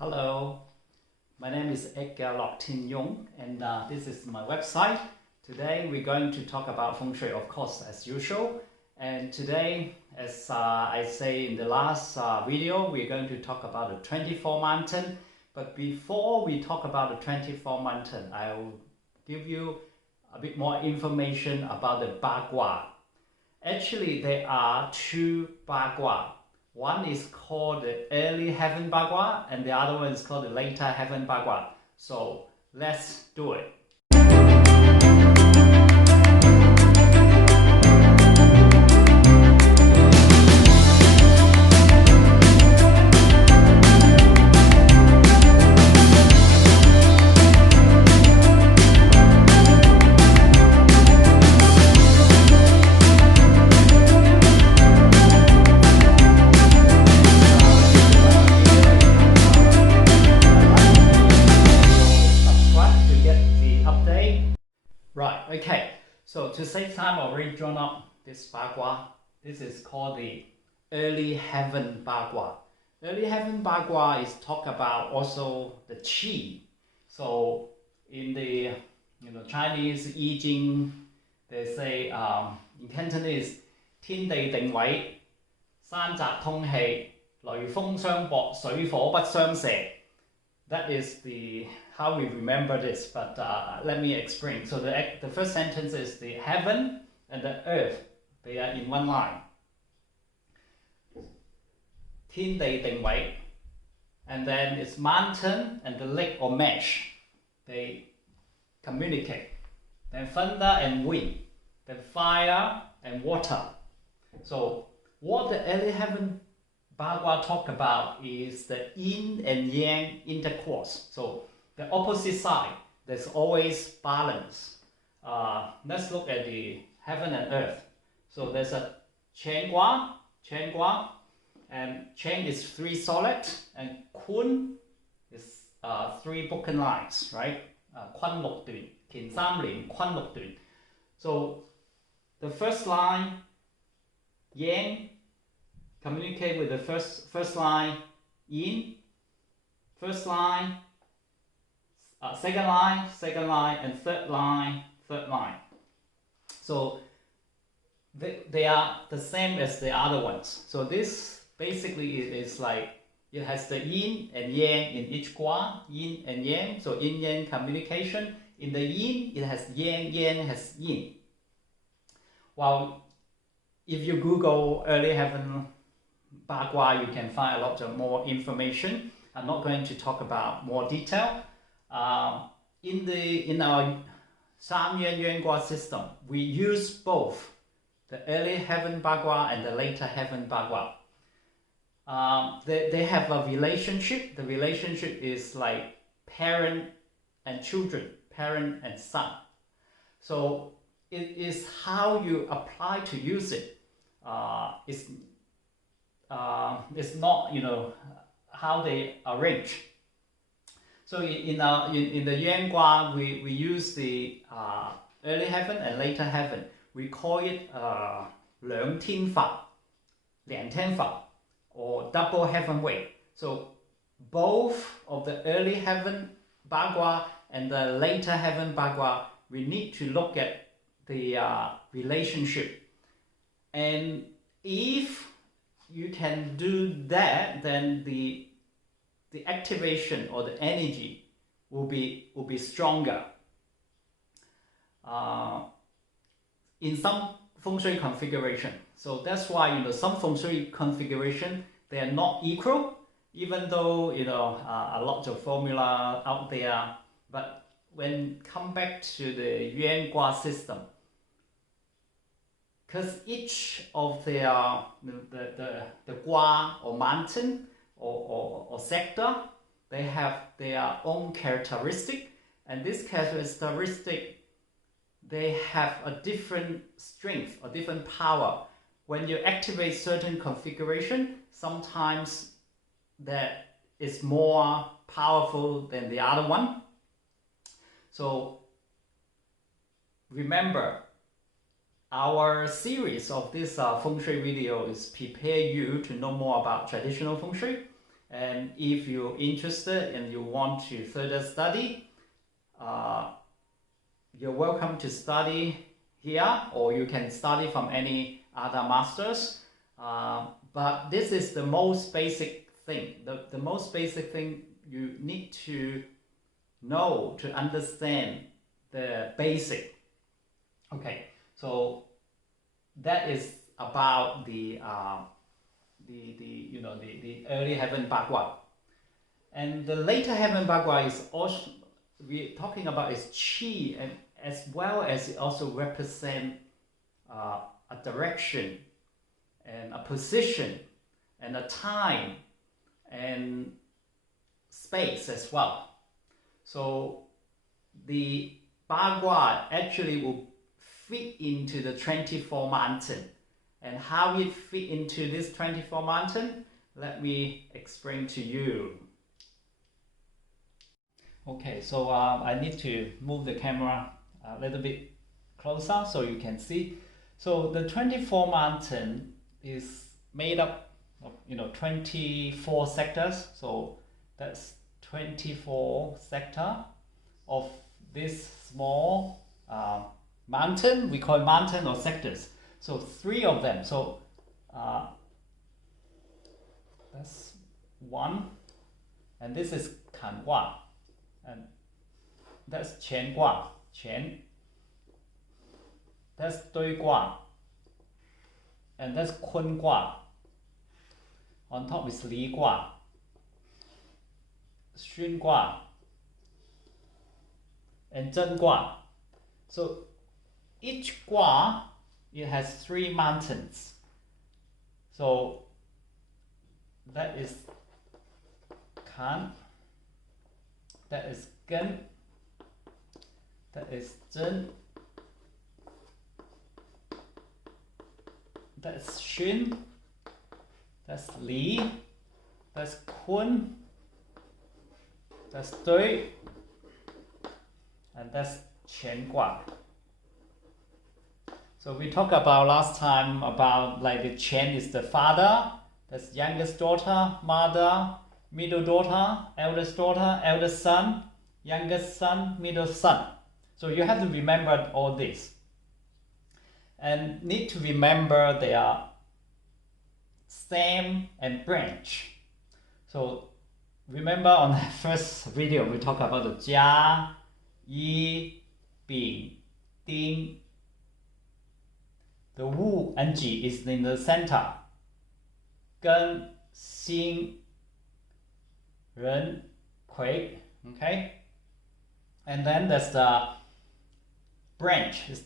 Hello, my name is Edgar Lok Tin Yong, and this is my website. Today we're going to talk about Feng Shui, of course, as usual. And today, as I say in the last video, we're going to talk about the 24 mountain. But before we talk about the 24 mountain, I will give you a bit more information about the Bagua. Actually, there are two Bagua. One is called the early heaven Bagua, and the other one is called the later heaven Bagua. So let's do it. Right, okay, so to save time, I've already drawn up this Bagua. This is called the early heaven Bagua. Early heaven Bagua is talk about also the Qi. So in the Chinese I Ching, they say in Cantonese, 天地定位, 山澤通氣, 雷風相搏, 水火不相射. That is how we remember this, but let me explain. So the first sentence is the heaven and the earth, they are in one line. 天地定位, and then it's mountain and the lake or mesh, they communicate. Then thunder and wind, then fire and water. So what the early heaven Bagua talk about is the yin and yang intercourse. So the opposite side, there's always balance. Let's look at the heaven and earth. So there's a Chengua, and Cheng is 3 solid, and Kun is 3 broken lines, right? Kun luk dun, Kin sam lin, Kun luk dun. So the first line, Yang, communicate with the first line, yin, first line, second line, and third line. So they are the same as the other ones. So this basically is like it has the yin and yang in each gua, yin and yang. So yin yang communication. In the yin, it has yang has yin. Well, if you Google early heaven Bagua, you can find a lot of more information. I'm not going to talk about more detail. In our Sam Yuan Yuan Gua system, we use both the early heaven Bagua and the later heaven Bagua. They have a relationship. The relationship is like parent and children, parent and son. So it is how you apply to use it. It's not how they arrange. So in the Yuan Gua, we use the early heaven and later heaven. We call it 兩天法, 兩天法, or double heaven way. So both of the early heaven Bagua and the later heaven Bagua, we need to look at the relationship. And if you can do that, then the activation or the energy will be stronger. In some Feng Shui configuration. So that's why some Feng Shui configuration, they are not equal, even though a lot of formula out there. But when come back to the Yuan Gua system, because each of the gua or mountain or sector, they have their own characteristic, and this characteristic, they have a different strength or different power. When you activate certain configuration, sometimes that is more powerful than the other one. So remember, our series of this Feng Shui video is prepare you to know more about traditional Feng Shui. And if you're interested and you want to further study, you're welcome to study here, or you can study from any other masters. But this is the most basic thing. The most basic thing you need to know to understand the basic. Okay, so that is about the early heaven Bagua. And the later heaven Bagua is also, we're talking about is Qi, and as well as it also represent a direction and a position and a time and space as well. So the Bagua actually will fit into the 24 mountain. And how it fit into this 24 mountain, let me explain to you. Okay, so I need to move the camera a little bit closer so you can see. So the 24 mountain is made up of 24 sectors. So that's 24 sector of this small mountain. We call it mountain or sectors. So 3 of them. So that's 1, and this is Kan Gua, and that's Qian Gua, Qian. That's Dui Gua, and that's Kun Gua. On top is Li Gua, Xun Gua, and Zhen Gua. So each Gua, it has 3 mountains. So that is Kan, that is Gen, that is Zhen, that's Xun, that's Li, that's Kun, that's Dui, and that's Qian Gua. So we talked about last time about like the Qian is the father, that's youngest daughter, mother, middle daughter, eldest daughter, eldest son, youngest son, middle son. So you have to remember all this. And need to remember they are stem and branch. So remember on the first video we talked about the Jia, Yi, Bing, Ding. The Wu and Ji is in the center. Gen, Xin, Ren, Kui. Okay? And then there's the branch. It's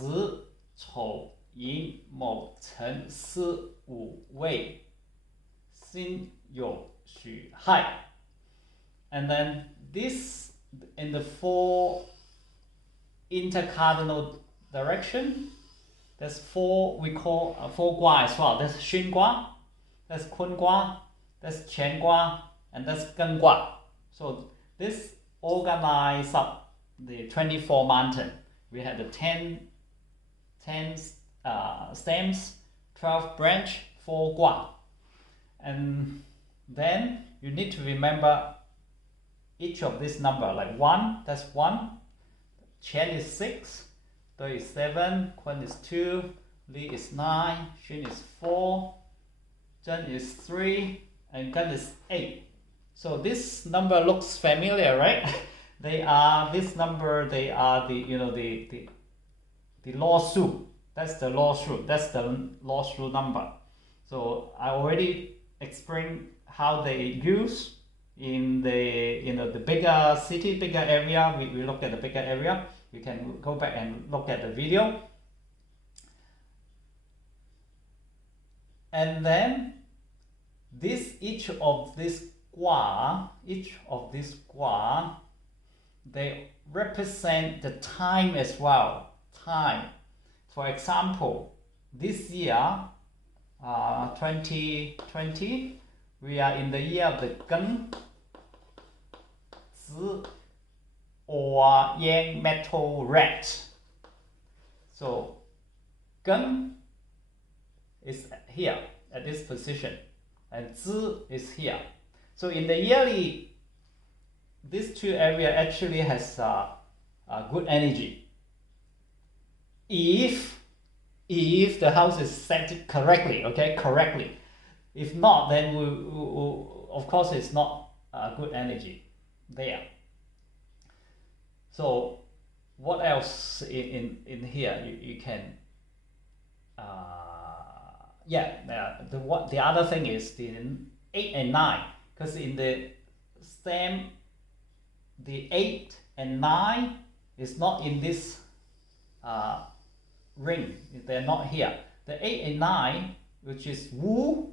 Zi, Chou, Yin, Mo, Chen, Si, Wu, Wei, Xin, You, Xu, Hai. And then this in the 4 intercardinal direction. There's 4, we call 4 Gua as well. There's Xun Gua, there's Kun Gua, there's Qian Gua, and there's Gen Gua. So this organizes up the 24 mountain. We had the 10 stems, 12 branch, 4 Gua. And then you need to remember each of this number, like 1, that's 1, Qian is 6, Dui is 7, Kun is 2, Li is 9, Xun is 4, Zhen is 3, and Gen is 8. So this number looks familiar, right? They are this number. They are the lawsuit. That's the lawsuit. That's the lawsuit number. So I already explained how they use in the bigger city, bigger area. We look at the bigger area. You can go back and look at the video. And then each of this gua, they represent the time as well. Time. For example, this year, 2020, we are in the year of the Gen, Zi, or Yang metal rat. So Gen is here at this position, and Zi is here. So in the yearly, these two areas actually has good energy. If the house is set correctly, okay, correctly. If not, then of course it's not good energy there. So what else in here you can the other thing is the 8 and 9, because in the stem the 8 and 9 is not in this ring, they're not here. The 8 and 9, which is Wu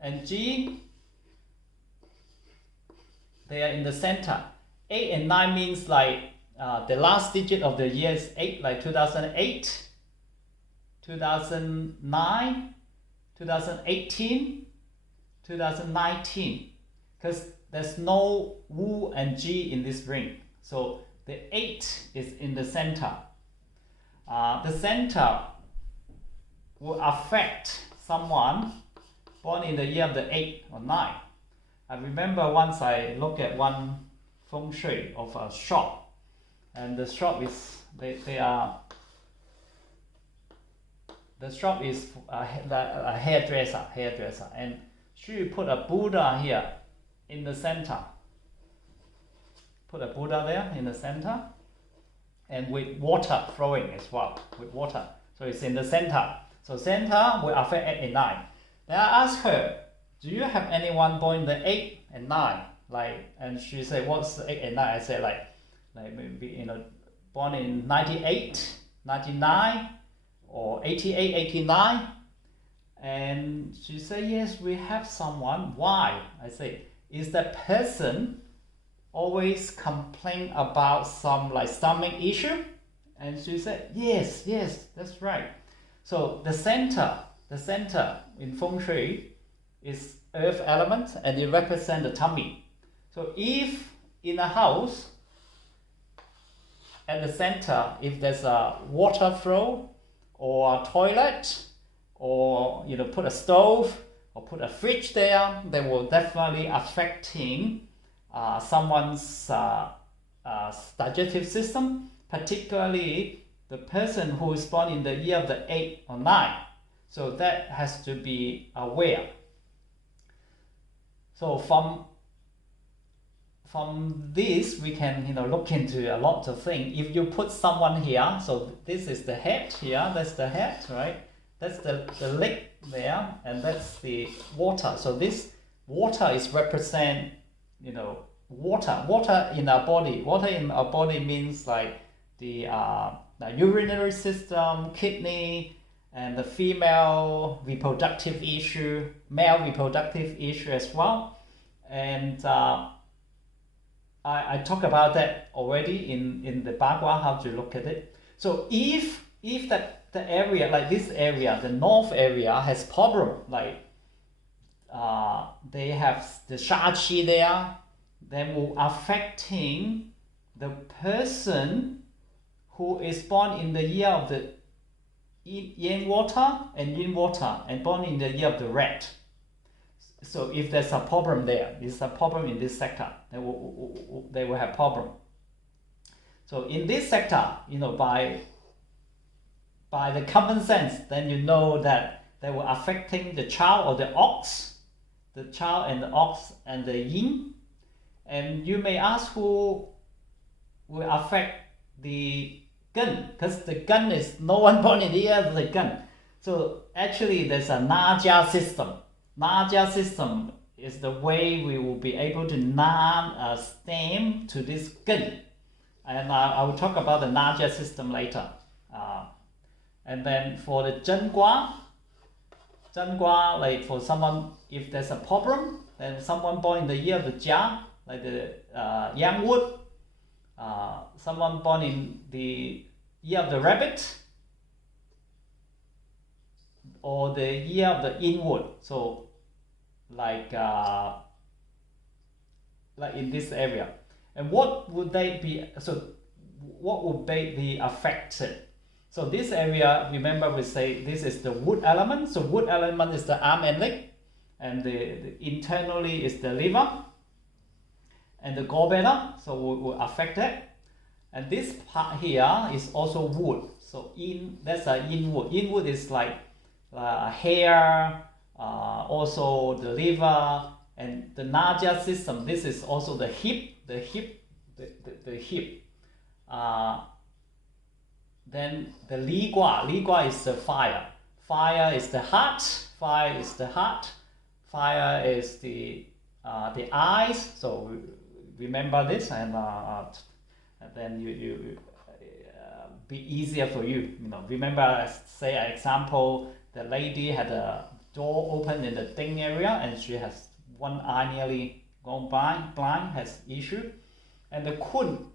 and G, they are in the center. 8 and 9 means like the last digit of the year is 8, like 2008, 2009, 2018, 2019, because there's no Wu and G in this ring. So the 8 is in the center. The center will affect someone born in the year of the 8 or 9. I remember once I looked at one Feng Shui of a shop, and the shop is the shop is a hairdresser, and she put a Buddha here in the center. Put a Buddha there in the center, and with water flowing as well, with water. So it's in the center. So center will affect 8 and 9. Then I asked her, do you have anyone born in the 8 and 9? And she said, what's 8 and 9? I said like maybe born in 98, 99, or 88, 89. And she said, yes, we have someone. Why? I say, is that person always complain about some stomach issue? And she said, yes, that's right. So the center in Feng Shui is earth element, and it represents the tummy. So if in a house, at the center, if there's a water flow or a toilet, or put a stove or put a fridge there, they will definitely affecting someone's digestive system, particularly the person who is born in the year of the 8 or 9. So that has to be aware. So from this we can look into a lot of things. If you put someone here, so this is the head here, that's the head, right? That's the leg there, and that's the water. So this water is represent water in our body. Water in our body means like the urinary system, kidney, and the female reproductive issue, male reproductive issue as well. And I talked about that already in the Bagua, how to look at it. So if the area, like this area, the north area, has problem, like they have the sha qi there, then will affecting the person who is born in the year of the yin water and yin water, and born in the year of the rat. So if there's a problem there, there's a problem in this sector, they will have problem. So in this sector, by the common sense, then that they were affecting the child or the ox, the child and the ox and the yin. And you may ask who will affect the gun, because the gun is no one born in the year of the gun. So actually there's a Naja system. Naja system is the way we will be able to name a stem to this gun. And I will talk about the Naja system later. And then for the Zhenggua, like for someone, if there's a problem, then someone born in the year of the Jia, like the Yang Wood, someone born in the year of the rabbit, or the year of the Yin Wood. So like in this area. And what would they be? So what would they be affected? So this area, remember we say this is the wood element. So wood element is the arm and leg, and the internally is the liver and the gallbladder, so will affect it. And this part here is also wood. So that's a inward. Inward is like hair, also the liver, and the nadia system. This is also the hip, the hip. Then the ligua. Ligua is the fire. Fire is the heart. Fire is the heart. Fire is the eyes. So remember this, and then you be easier for you. Remember, say an example, the lady had a door open in the ding area and she has one eye nearly gone blind, has issue. And the kun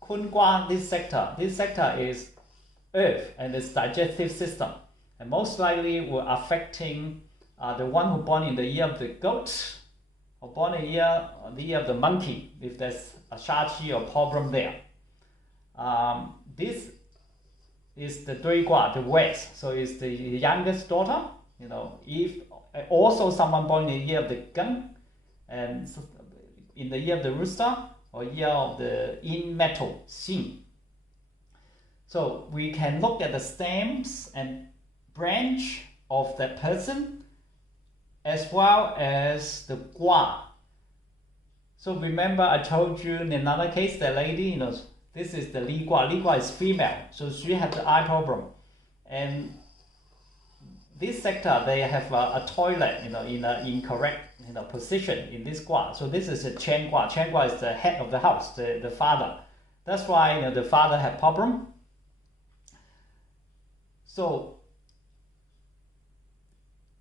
gua, this sector is earth and its digestive system, and most likely will affecting the one who born in the year of the goat or born in the year of the monkey, if there's a shachi or problem there. This is the Duigua, the west, so it's the youngest daughter. If also someone born in the year of the gun and in the year of the rooster or year of the in metal xin. So we can look at the stems and branch of that person as well as the gua. So remember I told you in another case, the lady, this is the ligua. Ligua is female, so she had the eye problem. And this sector, they have a toilet, in an incorrect, position in this gua. So this is a Chen gua. Chen gua is the head of the house, the father. That's why, the father had problem. So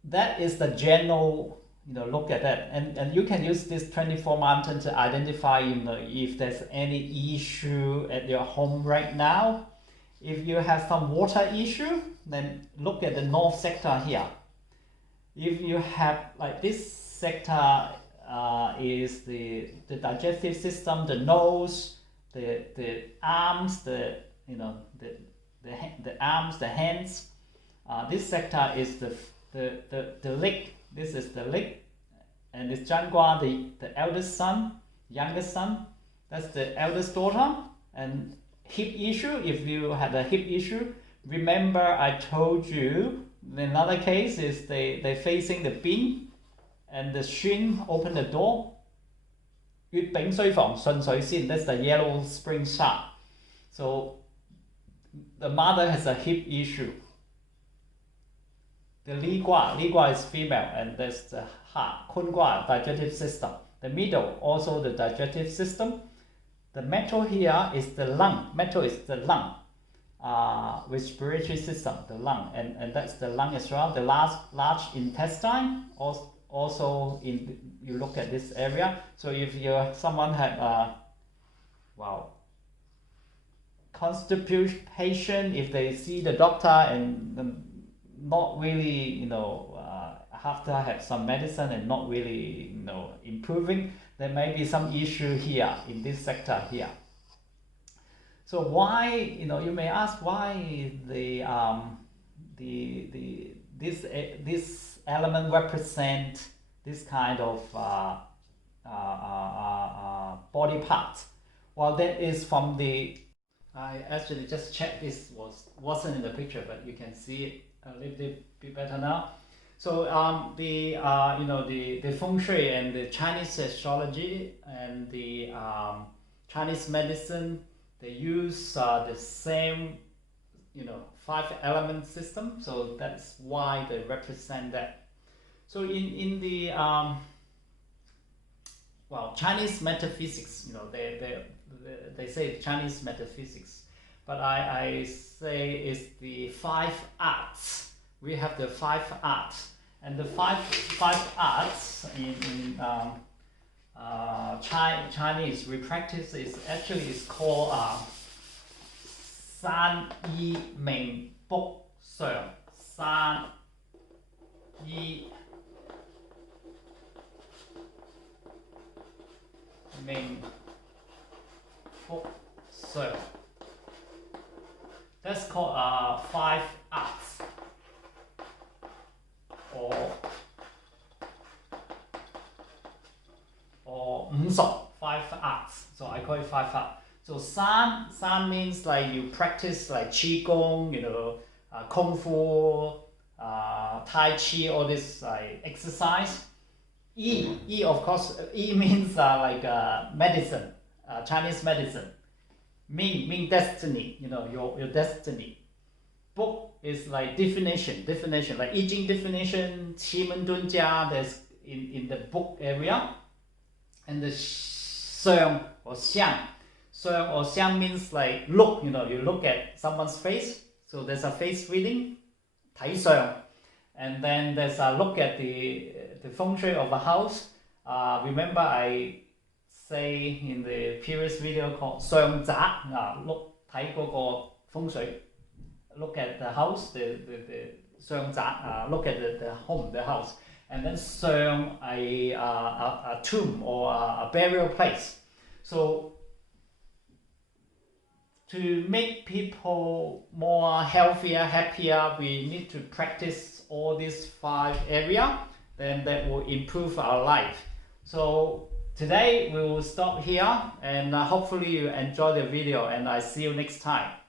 that is the general, look at that, and you can use this 24 mountain to identify, if there's any issue at your home right now. If you have some water issue, then look at the north sector here. If you have like this sector is the digestive system, the nose, the arms, the arms, the hands. This sector is the leg. This is the leg, and this Zhangua, the eldest son, youngest son. That's the eldest daughter. And hip issue, if you had a hip issue, remember I told you another case is they facing the bin, and the Xun open the door. 月丙需防順水先, that's the yellow spring shark. So the mother has a hip issue. The ligua is female, and that's the heart. Kungua, digestive system. The middle, also the digestive system. The metal here is the lung. Metal is the lung. Respiratory system, the lung, and that's the lung as well. The large intestine, also you look at this area. So if someone had constipation, if they see the doctor and not really, have to have some medicine and not really, improving, there may be some issue here in this sector here. So why, you may ask why this element represent this kind of body part. Well, that is from I actually just checked, this wasn't in the picture, but you can see it a little bit better now. So the Feng Shui and the Chinese astrology and the Chinese medicine, they use the same 5 element system. So that's why they represent that. So in the Chinese metaphysics, they say Chinese metaphysics, but I say it's the 5 arts. We have the 5 arts, and the five arts in Chinese we practice is called San Yi Ming Bok Sir. San Yi Ming Bok Sir. That's called 5 arts, or five arts. So I call it five arts. So san means like you practice like qigong, kung fu, tai chi, all this like exercise. Yi of course, yi means like medicine, Chinese medicine. Mean destiny, your destiny. Book is like definition, like I Ching definition, 奇门遁甲, there's in the book area. And the Xiang or Xiang means like look, you look at someone's face. So there's a face reading, 睇相. And then there's a look at the Feng Shui of a house. Remember I say in the previous video called 相宅, look 睇嗰個風水. Look at the house, the 相宅, look at the home, the house. And then 上 a tomb or a burial place. So to make people more healthier, happier, we need to practice all these 5 areas. Then that will improve our life. So today we will stop here, and hopefully you enjoy the video, and I see you next time.